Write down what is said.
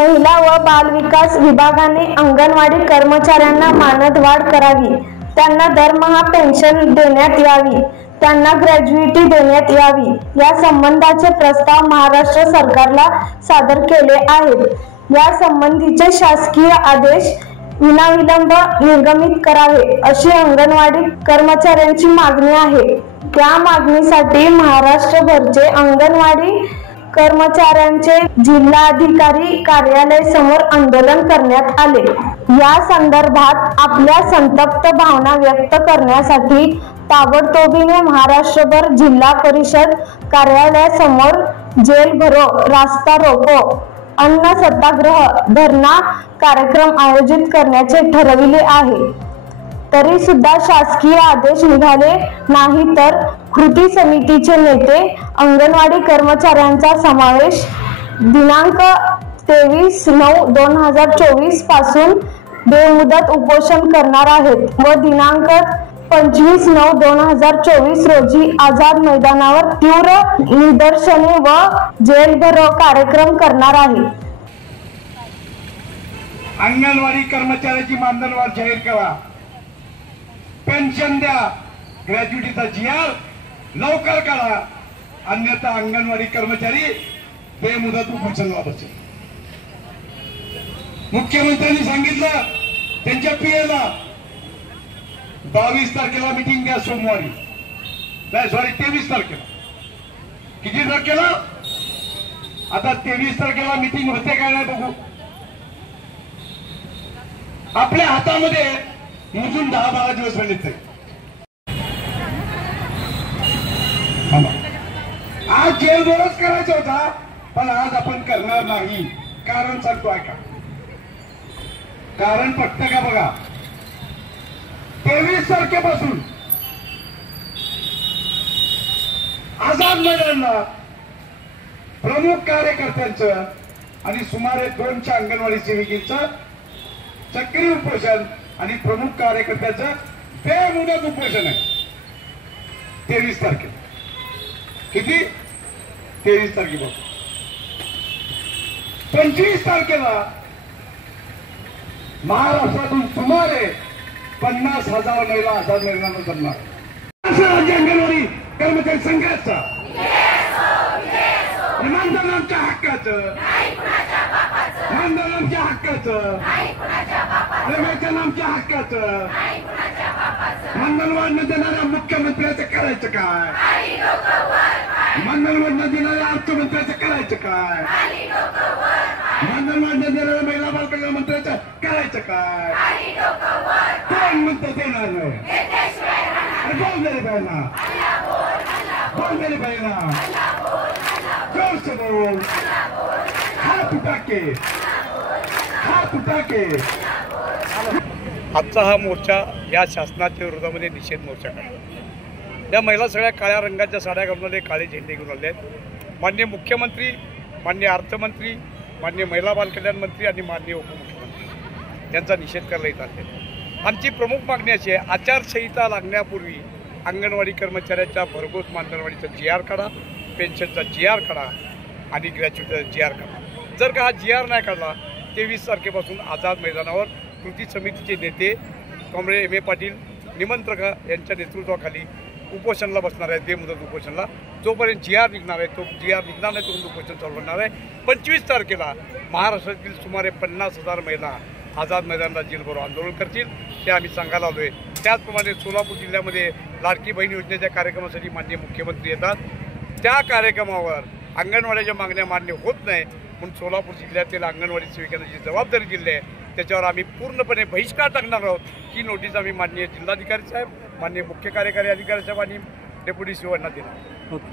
महिला व बाल विकास विभागाने अंगणवाडी कर्मचाऱ्यांना मानधवाढ करावी, त्यांना दरमहा पेन्शन देण्यात यावी, त्यांना ग्रॅज्युइटी देण्यात यावी या संबंधाचे प्रस्ताव महाराष्ट्र सरकारला सादर केले आहेत। या संबंधीचे शासकीय आदेश विनाविलंब निर्गमित करावे अशी अंगणवाडी कर्मचाऱ्यांची मागणी आहे। त्या मागणीसाठी महाराष्ट्रभरचे अंगणवाडी कर्मचाऱ्यांचे जिल्हाधिकारी कार्यालय समोर आंदोलन करण्यात आले। या संदर्भात आपल्या संतप्त भावना व्यक्त करण्यासाठी ताबडतोबीने महाराष्ट्रभर जिल्हा परिषद कार्यालयासमोर जेल भरो, रास्ता रोको, अन्न सत्याग्रह, धरणा कार्यक्रम आयोजित करण्याचे ठरविले आहे। तरी सुद्धा शासकीय आदेश निघाले नाही तर कृती समितीचे नेते अंगणवाडी कर्मचाऱ्यांचा समावेश दिनांक 23/9/2024 पासून बेमुदत उपोषण करणार आहेत व दिनांक 25/9/2024 रोजी आझाद मैदानावर तीव्र निदर्शने व जेल भरो कार्यक्रम करणार आहे। अंगणवाडी कर्मचाऱ्याची मानधनवाढ जाहीर करा, पेन्शन द्या, ग्रॅज्युइटीचा जीआर लवकर करा, अन्यथा अंगणवाडी कर्मचारी बेमुदत उपोषणाला बसेल। मुख्यमंत्र्यांनी सांगितलं त्यांच्या पीएला 22 तारखेला मीटिंग घ्या, सोमवारी नाही सॉरी 23 तारखेला। किती तारखेला? आता 23 तारखेला मीटिंग होते काय नाही बघू। आपल्या हातामध्ये मोजून 10-12 दिवस मिळते। आज जेल भरोच करायचा होता, पण आज आपण करणार नाही। कारण सांगतो ऐका, कारण पटतं का बघा। 23 तारखेपासून आझाद मैदानाला प्रमुख कार्यकर्त्यांचं आणि सुमारे 200 अंगणवाडी सेविकांचं चक्री उपोषण आणि प्रमुख कार्यकर्त्याचं बेमुदत उपोषण आहे 23 तारखेला। किती? 23 तारखेपासून 25 तारखेला महाराष्ट्रातून सुमारे 50,000 महिला आझाद मैदानावर जमणार। राज्य अंगणवाडी कर्मचारी संघाचा मानधन आमच्या हक्काचं, मानधन आमच्या हक्काचं, वेतन आमच्या हक्काचं, मानधन वाढ देणाऱ्या मुख्यमंत्र्याचं करायचं काय? मानधन वाढ देणाऱ्या अर्थमंत्र्याचं करायचं काय? मानधन वाढ देणाऱ्या महिला बालकल्याण मंत्र्याचं करायचं काय? कोण म्हणतं देणार नाही? बोल मेरे बहना, बोल मेरे बहना, जोर से बोल, हाथ उठा के, हाथ उठा के। आजचा हा मोर्चा या शासनाच्या विरोधामध्ये निषेध मोर्चा करतो। या महिला सगळ्या काळ्या रंगाच्या साड्या घालून आले, काळे झेंडे घेऊन आले आहेत। माननीय मुख्यमंत्री, माननीय अर्थमंत्री, माननीय महिला बालकल्याण मंत्री आणि माननीय उपमुख्यमंत्री यांचा निषेध करायला येत आहे। आमची प्रमुख मागणी अशी आहे, आचारसंहिता लागण्यापूर्वी अंगणवाडी कर्मचाऱ्याच्या भरघोस मानधनवाढीचा जीआर काढा, पेन्शनचा जीआर काढा आणि ग्रॅज्युइटीचा जीआर काढा। जर का हा जीआर नाही काढला 23 तारखेपासून आझाद मैदानावर कृती समितीचे नेते कॉम्रेड M.A. पाटील निमंत्रक यांच्या नेतृत्वाखाली उपोषणाला बसणार आहेत, बेमुदत उपोषणाला। जोपर्यंत जीआर निघणार आहे, तो जीआर निघणार नाही तोपर्यंत उपोषण चालू होणार आहे। 25 तारखेला महाराष्ट्रातील सुमारे 50,000 महिला आझाद मैदानाला जेल भरो आंदोलन करतील, ते आम्ही सांगायला आलो आहे। त्याचप्रमाणे सोलापूर जिल्ह्यामध्ये लाडकी बहीण योजनेच्या कार्यक्रमासाठी माननीय मुख्यमंत्री येतात। त्या कार्यक्रमावर अंगणवाड्याच्या मागण्या मान्य होत नाही म्हणून सोलापूर जिल्ह्यातील अंगणवाडी सेविकांना जी जबाबदारी दिली आहे त्याच्यावर आम्ही पूर्णपणे बहिष्कार टाकणार आहोत। ही नोटीस आम्ही माननीय जिल्हाधिकारी साहेब, माननीय मुख्य कार्यकारी अधिकारी साहेब आणि डेप्युटी CEO यांना देणार।